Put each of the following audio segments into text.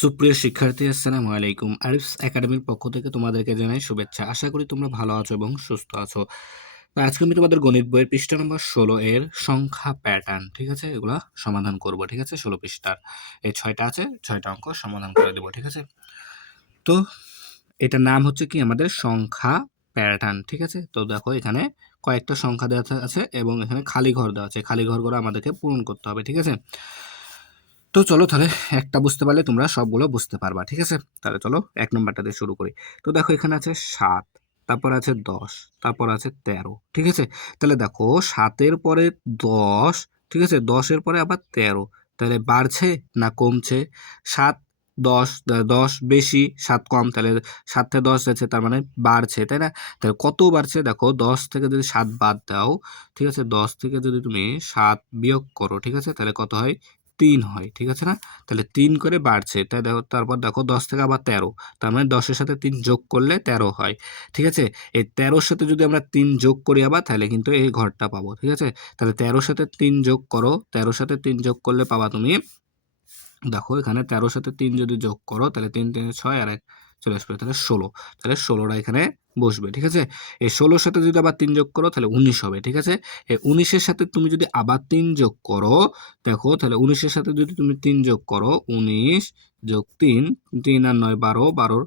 সুপ্রিয় শিক্ষার্থী, আসসালামু আলাইকুম। আরিফস একাডেমির পক্ষ থেকে তোমাদেরকে জানাই শুভেচ্ছা। আশা করি তোমরা ভালো আছো এবং সুস্থ আছো। তো আজকে আমি তোমাদের গণিত বইয়ের পৃষ্ঠা নম্বর 16 এর সংখ্যা প্যাটার্ন, ঠিক আছে, এগুলা সমাধান করব, ঠিক আছে। 16 পৃষ্ঠার এই 6টা আছে, 6টা অঙ্ক সমাধান করে দেব, ঠিক আছে। তো এটার নাম হচ্ছে কি আমাদের সংখ্যা প্যাটার্ন, ঠিক আছে। তো দেখো এখানে কয়েকটা সংখ্যা দেওয়া আছে এবং এখানে খালি ঘর দেওয়া আছে। খালি ঘরগুলো আমাদেরকে পূরণ করতে হবে, ঠিক আছে। তো চলো তাহলে একটা বুঝতে পারলে তোমরা সবগুলো বুঝতে পারবা, ঠিক আছে। তাহলে চলো 1 নম্বরটা দিয়ে শুরু করি। তো দেখো এখানে আছে 7, তারপর আছে 10, তারপর আছে 13, ঠিক আছে। তাহলে দেখো 7-এর পরে 10, ঠিক আছে, 10-এর পরে আবার 13, তাহলে বাড়ছে না কমছে? 7 10 10 বেশি, 7 কম, তাহলে 7 থেকে 10 যাচ্ছে, তার মানে বাড়ছে, তাই না? তাহলে কত বাড়ছে? দেখো 10 থেকে যদি 7 বাদ দাও, ঠিক আছে, 10 থেকে যদি তুমি 7 বিয়োগ করো, ঠিক আছে, তাহলে কত হয়? 3 হয়, ঠিক আছে না? তাহলে 3 করে বাড়ছে, তাই দেখো, তারপর দেখো 10 থেকে আবার 13, তার মানে 10-এর সাথে 3 যোগ করলে 13 হয়, ঠিক আছে। এই 13-র সাথে যদি আমরা 3 যোগ করি আবার, তাহলে কিন্তু এই ঘরটা পাবো, ঠিক আছে। তাহলে 13-র সাথে 3 যোগ করো, 13-র সাথে 3 যোগ করলে পাবা তুমি, দেখো এখানে 13-র সাথে 3 যদি যোগ করো, তাহলে 3 3 6 আর 1 চলে আসবে, তাহলে 16। তাহলে 16টা এখানে বসবে, ঠিক আছে। এই 16-র সাথে যদি আবার 3 যোগ করো, তাহলে 19 হবে, ঠিক আছে। এই 19-এর সাথে তুমি যদি আবার 3 যোগ করো, দেখো তাহলে 19-এর সাথে যদি তুমি 3 যোগ করো, 19 যোগ 3, 3 আর 9 12, 12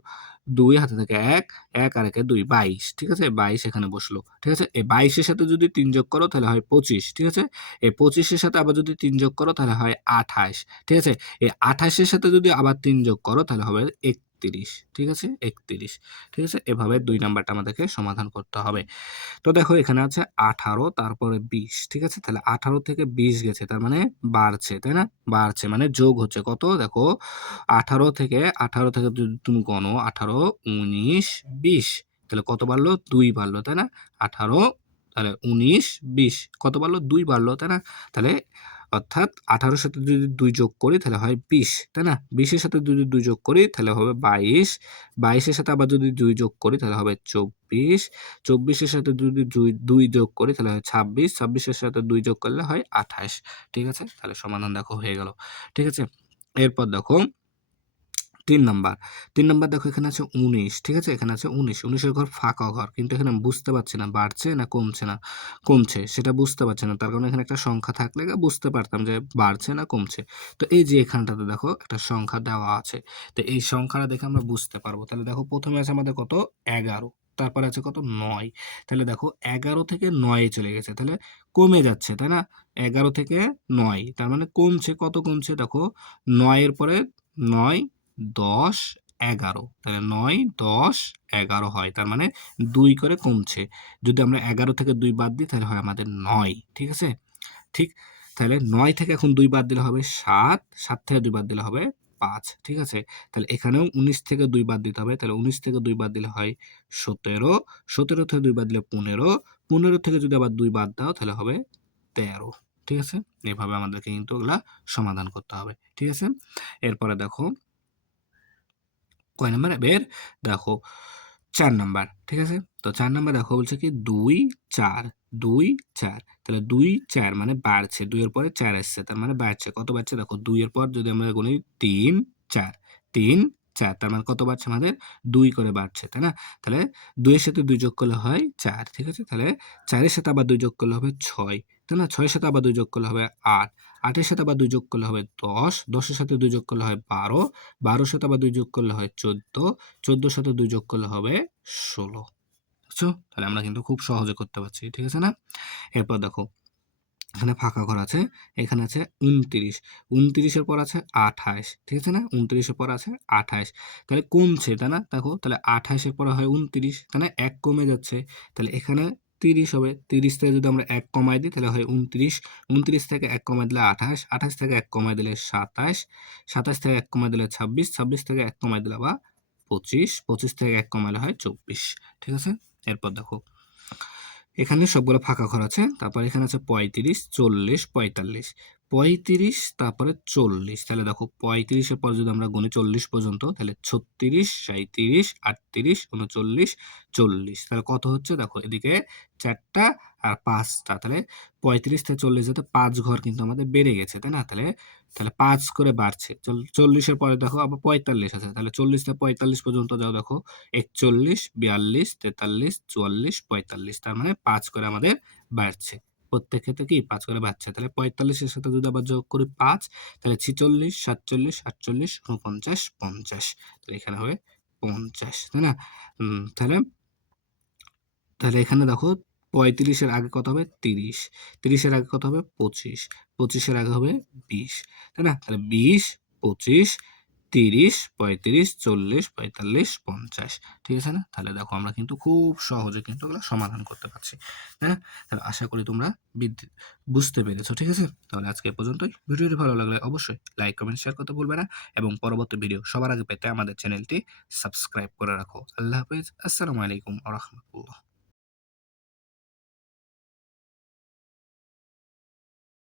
2 হাতে থেকে 1, 1 আর 1 2, 22, ঠিক আছে। 22 এখানে বসলো, ঠিক আছে। এই 22-এর সাথে যদি 3 যোগ করো, তাহলে হয় 25, ঠিক আছে। এই 25-এর সাথে আবার যদি 3 যোগ করো, তাহলে হয় 28, ঠিক আছে। এই 28-এর সাথে যদি আবার 3 যোগ করো, তাহলে হবে 31, ঠিক আছে, 31, ঠিক আছে। এভাবে 2 নাম্বারটা আমাদেরকে সমাধান করতে হবে। তো দেখো এখানে আছে 18, তারপরে 20, ঠিক আছে। তাহলে 18 থেকে 20 গেছে, তার মানে বাড়ছে, তাই না? বাড়ছে মানে যোগ হচ্ছে কত? দেখো 18 থেকে যদি তুমি গণো, 18 19 20, তাহলে কত বাড়লো? 2 বাড়লো, তাই না? 18, তাহলে 19 20 কত বাড়লো? 2 বাড়লো, তাই না? তাহলে অর্থাৎ 18-র সাথে যদি 2 যোগ করি, তাহলে হয় 20, তাই না? 20-এর সাথে যদি 2 যোগ করি, তাহলে হবে 22, 22-এর সাথে আবার যদি 2 যোগ করি, তাহলে হবে 24, 24-এর সাথে যদি 2 যোগ করি, তাহলে হয় 26, 26-এর সাথে 2 যোগ করলে হয় 28, ঠিক আছে। তাহলে সমাধান দেখো হয়ে গেল, ঠিক আছে। এরপর দেখো 3 নাম্বার। 3 নাম্বার দেখো এখানে আছে 19, ঠিক আছে? এখানে আছে 19, 19-এর ঘর ফাঁকা ঘর। কিন্তু এখানে আমি বুঝতে পারছি না বাড়ছে না কমছে না কমছে, সেটা বুঝতে পারছি না। তার কারণে এখানে একটা সংখ্যা থাকলে বুঝতে পারতাম যে বাড়ছে না কমছে। তো এই যে এখানটাতে দেখো একটা সংখ্যা দেওয়া আছে। তো এই সংখ্যাটা দেখে আমরা বুঝতে পারবো। তাহলে দেখো ১ম এ আছে আমাদের কত? 11, তারপরে আছে কত? 9। তাহলে দেখো 11 থেকে 9 এ চলে গেছে। তাহলে কমে যাচ্ছে, তাই না? 11 থেকে 9, তার মানে কমছে। কত কমছে? দেখো 9 এর পরে 9 10 11, তাহলে 9 10 11 হয়, তার মানে 2 করে কমছে। যদি আমরা 11 থেকে 2 বাদ দিই, তাহলে হয় আমাদের 9, ঠিক আছে। ঠিক, তাহলে 9 থেকে এখন 2 বাদ দিলে হবে 7, 7 থেকে 2 বাদ দিলে হবে 5, ঠিক আছে। তাহলে এখানেও 19 থেকে 2 বাদ দিতে হবে, তাহলে 19 থেকে 2 বাদ দিলে হয় 17, 17 থেকে 2 বাদ দিলে 15, 15 থেকে যদি আবার 2 বাদ দাও, তাহলে হবে 13, ঠিক আছে। এভাবে আমাদেরকে কিন্তু এগুলা সমাধান করতে হবে, ঠিক আছে। এরপরে দেখো কয় নাম্বার? এবার দেখো 4 নাম্বার, ঠিক আছে। তো 4 নাম্বার দেখো বলছে কি 2 4, 2 4, তাহলে 2 4 মানে বাড়ছে, 2 এর পরে 4 আসছে, তার মানে বাড়ছে। কত বাড়ছে? দেখো 2 এর পর যদি আমরা গুনি 3 4, 3 4, তার মানে কত বাড়ছে আমাদের? 2 করে বাড়ছে, তাই না? তাহলে 2 এর সাথে 2 যোগ করলে হয় 4, ঠিক আছে। তাহলে 4 এর সাথে আবার 2 যোগ করলে হবে 6, তাই না? 6 এর সাথে আবার 2 যোগ করলে হবে 8, 8 এর সাথে আবার 2 যোগ করলে হবে 10, 10 এর সাথে 2 যোগ করলে হয় 12, 12-র সাথে আবার 2 যোগ করলে হয় 14, 14-র সাথে 2 যোগ করলে হবে 16, বুঝছো? তাহলে আমরা কিন্তু খুব সহজে করতে পারছি, ঠিক আছে না? এরপর দেখো এখানে ফাঁকা ঘর আছে, এখানে আছে 29, 29-এর পর আছে 28, ঠিক আছে না? 29-এর পর আছে 28, তাহলে কমছে, তাই না? দেখো তাহলে 28-এর পরে হয় 29, তাই না? 1 কমে যাচ্ছে, তাহলে এখানে 30 হবে। 30 থেকে যদি আমরা 1 কমাই দিই, তাহলে হয় 29, 29 থেকে 1 কমাই দিলে 28, 28 থেকে 1 কমাই দিলে 27, 27 থেকে 1 কমাই দিলে 26, 26 থেকে 1 কমাই দিলে আবার 25, 25 থেকে 1 কমাইলে হয় 24, ঠিক আছে। এরপর দেখো এখানে সবগুলো ফাঁকা ঘর আছে, তারপর এখানে আছে 35 40 45, 35 তারপরে 40, তাহলে দেখো 35-এর পর যদি আমরা গুনি 40 পর্যন্ত, তাহলে 36 37 38 39 40, তাহলে কত হচ্ছে? দেখো এদিকে 4টা আর 5টা, তাহলে 35 থেকে 40 যেতে 5 ঘর কিন্তু আমাদের বেড়ে গেছে, তাই না? তাহলে তাহলে ৫ করে বাড়ছে। ৪০ এর পরে দেখো আবার ৪৫ আছে। তাহলে ৪০ থেকে ৪৫ পর্যন্ত যাও দেখো ৪১, ৪২, ৪৩, ৪৪, ৪৫। তার মানে ৫ করে আমাদের বাড়ছে। প্রত্যেক ক্ষেত্রে কি ৫ করে বাড়ছে। তাহলে ৪৫ এর সাথে যদি আবার যোগ করি ৫, তাহলে ৪৬, ৪৭, ৪৮, ৪৯, ৫০। তাহলে এখানে হবে ৫০, তাই না? তাহলে তাহলে এখানে দেখো ৩৫ এর আগে কত হবে? ৩০, ৩০ এর আগে কত হবে? ২৫, ২৫ এর আগে হবে ২০, তাই না? তাহলে ২০, ২৫, ৩০, ৩৫, ৪০, ৪৫, ৫০। ঠিক আছে না? তাহলে দেখো আমরা কিন্তু খুব সহজে কিন্তু এগুলো সমাধান করতে পারছি। তাই না? তাহলে আশা করি তোমরা বুঝতে পেরেছো। ঠিক আছে? তাহলে আজকে এ পর্যন্তই। ভিডিওটি ভালো লাগলে অবশ্যই লাইক, কমেন্ট, শেয়ার করতে ভুলবে না এবং পরবর্তী ভিডিও সবার আগে পেতে আমাদের চ্যানেলটি সাবস্ক্রাইব করে রাখো। আল্লাহ হাফেজ। আসসালামু আলাইকুম ওয়া রাহমাতুল্লাহ।